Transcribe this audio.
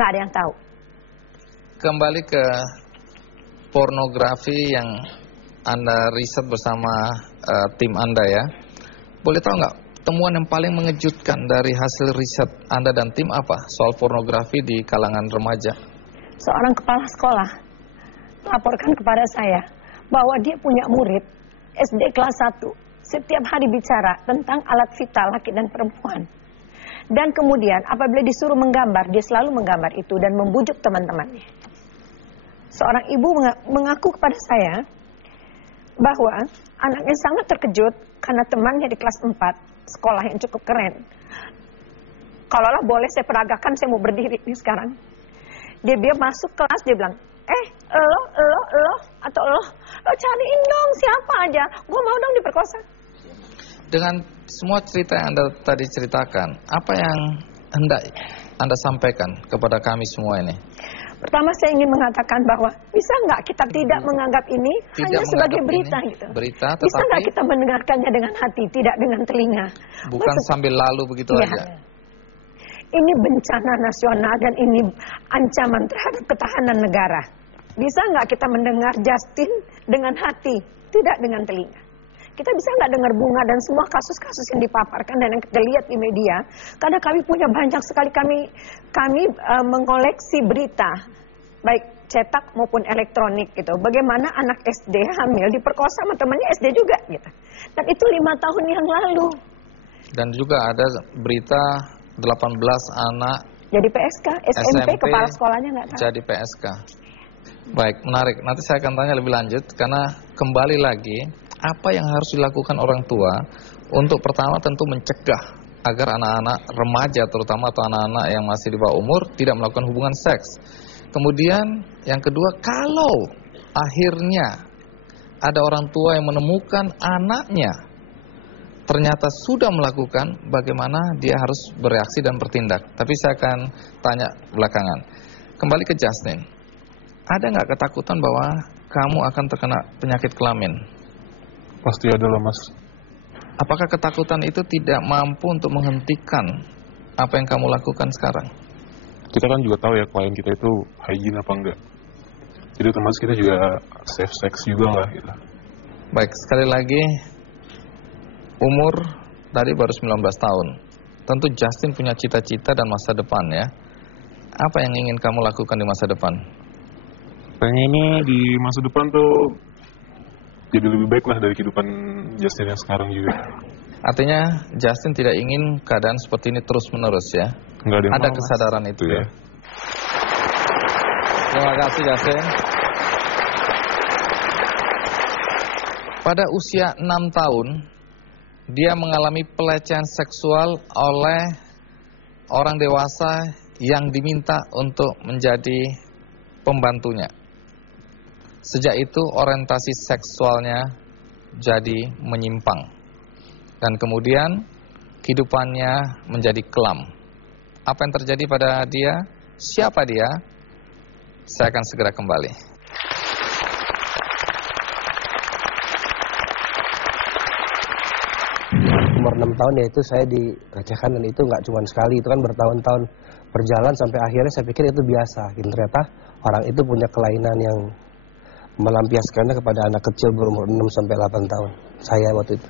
nggak ada yang tahu. Kembali ke pornografi yang Anda riset bersama tim Anda ya. Boleh tahu nggak temuan yang paling mengejutkan dari hasil riset Anda dan tim apa soal pornografi di kalangan remaja? Seorang kepala sekolah laporkan kepada saya bahwa dia punya murid SD kelas 1 setiap hari bicara tentang alat vital laki dan perempuan. Dan kemudian apabila disuruh menggambar, dia selalu menggambar itu dan membujuk teman-temannya. Seorang ibu mengaku kepada saya bahwa anaknya sangat terkejut karena temannya di kelas 4, sekolah yang cukup keren. Kalaulah boleh saya peragakan, saya mau berdiri nih sekarang. Dia masuk kelas, dia bilang, lo, atau lo cariin dong siapa aja, gue mau dong diperkosa. Dengan semua cerita yang Anda tadi ceritakan, apa yang hendak Anda sampaikan kepada kami semua ini? Pertama saya ingin mengatakan bahwa bisa nggak kita tidak menganggap ini hanya sebagai berita gitu. Berita, tetapi bisa nggak kita mendengarkannya dengan hati, tidak dengan telinga. Bukan sambil lalu begitu ya, aja. Ini bencana nasional dan ini ancaman terhadap ketahanan negara. Bisa nggak kita mendengar Justin dengan hati, tidak dengan telinga? Kita bisa nggak dengar Bunga dan semua kasus-kasus yang dipaparkan dan yang kita lihat di media? Karena kami punya banyak sekali, kami mengoleksi berita, baik cetak maupun elektronik gitu. Bagaimana anak SD hamil diperkosa sama temannya SD juga gitu. Dan itu 5 tahun yang lalu. Dan juga ada berita 18 anak jadi PSK, SMP kepala sekolahnya nggak tahu. Jadi PSK. Baik, menarik. Nanti saya akan tanya lebih lanjut karena kembali lagi, apa yang harus dilakukan orang tua untuk pertama tentu mencegah agar anak-anak remaja terutama atau anak-anak yang masih di bawah umur tidak melakukan hubungan seks. Kemudian yang kedua, kalau akhirnya ada orang tua yang menemukan anaknya ternyata sudah melakukan, bagaimana dia harus bereaksi dan bertindak. Tapi saya akan tanya belakangan. Kembali ke Justin, ada nggak ketakutan bahwa kamu akan terkena penyakit kelamin? Pasti ada lah, Mas. Apakah ketakutan itu tidak mampu untuk menghentikan apa yang kamu lakukan sekarang? Kita kan juga tahu ya klien kita itu hygiene apa enggak. Jadi otomatis kita juga safe sex juga nggak gitu. Baik, sekali lagi, umur tadi baru 19 tahun. Tentu Justin punya cita-cita dan masa depan ya. Apa yang ingin kamu lakukan di masa depan? Pengennya di masa depan tuh jadi lebih baik lah dari kehidupan Justin yang sekarang juga. Artinya Justin tidak ingin keadaan seperti ini terus-menerus ya? Nggak ada kesadaran Mas. Itu ya. Terima kasih Justin. Pada usia 6 tahun, dia mengalami pelecehan seksual oleh orang dewasa yang diminta untuk menjadi pembantunya. Sejak itu orientasi seksualnya jadi menyimpang. Dan kemudian kehidupannya menjadi kelam. Apa yang terjadi pada dia? Siapa dia? Saya akan segera kembali. Umur 6 tahun ya itu saya dilecehkan, dan itu nggak cuma sekali, itu kan bertahun-tahun berjalan sampai akhirnya saya pikir itu biasa. Ternyata orang itu punya kelainan yang melampiaskannya kepada anak kecil berumur 6 sampai 8 tahun. Saya waktu itu.